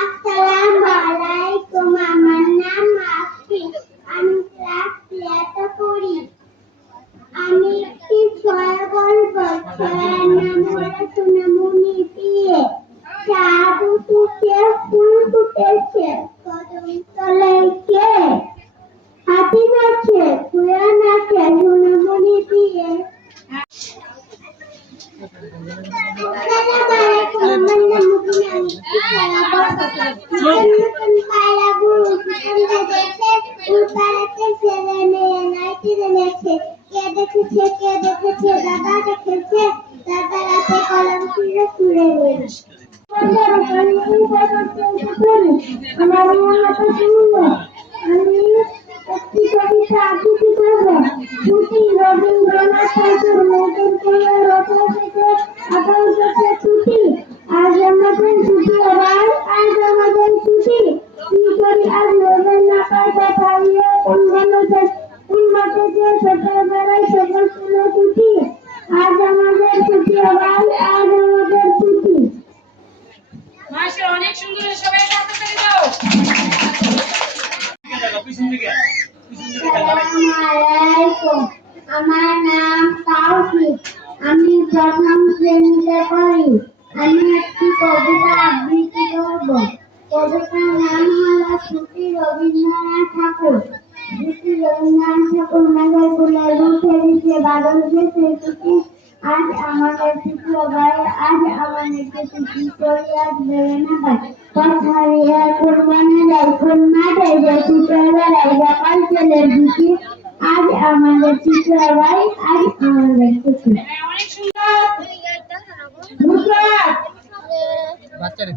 আসসালামু আলাইকুম। আমার নাম আফি। আমি ক্লাস 3 পড়ি। আমি একটি ছড়া বলব। ছড়ার নাম হলো সোনামণি দিয়ে। চাঁদ উঠেছে, ফুল ফুটেছে, কদম তলায় কে? হাতি নাচে, ঘোড়া নাচে, সোনামণি দিয়ে। রবীন্দ্রনাথ ঠাকুর নতুন করে রচনা থেকে আজ আমাদের ছুটি আবার আজ আমাদের ছুটি কি করি আজ রবেন না পায় কথা নিয়ে কোন মাঠে যে ছোটবেলায় সকল ছিল ছুটি আজ আমাদের ছুটি আবার আজ আমাদের ছুটি। মাশা অনেক সুন্দর সবাই হাতে তালি দাও। আসসালামু আলাইকুম। আমার নাম তাওফিক। আমি প্রথম শ্রেণীতে পড়ি। আমি একটি কবিতা আবৃত্তি করব। কবিতার নাম হলো ছুটি রবীন্দ্রনাথ ঠাকুর। ছুটি রবীন্দ্রনাথ ঠাকুর মেঘের কোলে রুখে দিচ্ছে বাদল গেছে ছুটি আজ আমাদের ছুটি ভাই আজ আমাদের ছুটি করি আজ দেবে না ভাই কথা রিয়া কোরবানি দেয় কোন মাঠে যে ছুটে বেড়ায় সকাল ছেলের দিকে আজ আমাদের ছুটি ভাই আজ আমাদের ছুটি। অনেক সুন্দর বাচ্চারে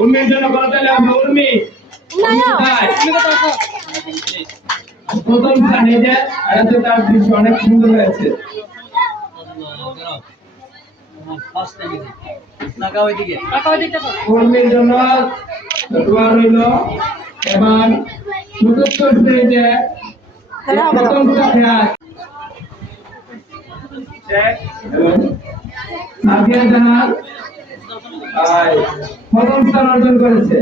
উর্মির জন্য প্রথম স্থানে যে তার দৃশ্য অনেক সুন্দর হয়েছে। উর্মির জন্য দোয়া রইল। এবার চতুর্থ শ্রেণীতে প্রথম স্থানে সাদিয়া জাহান প্রথম স্থান অর্জন করেছে।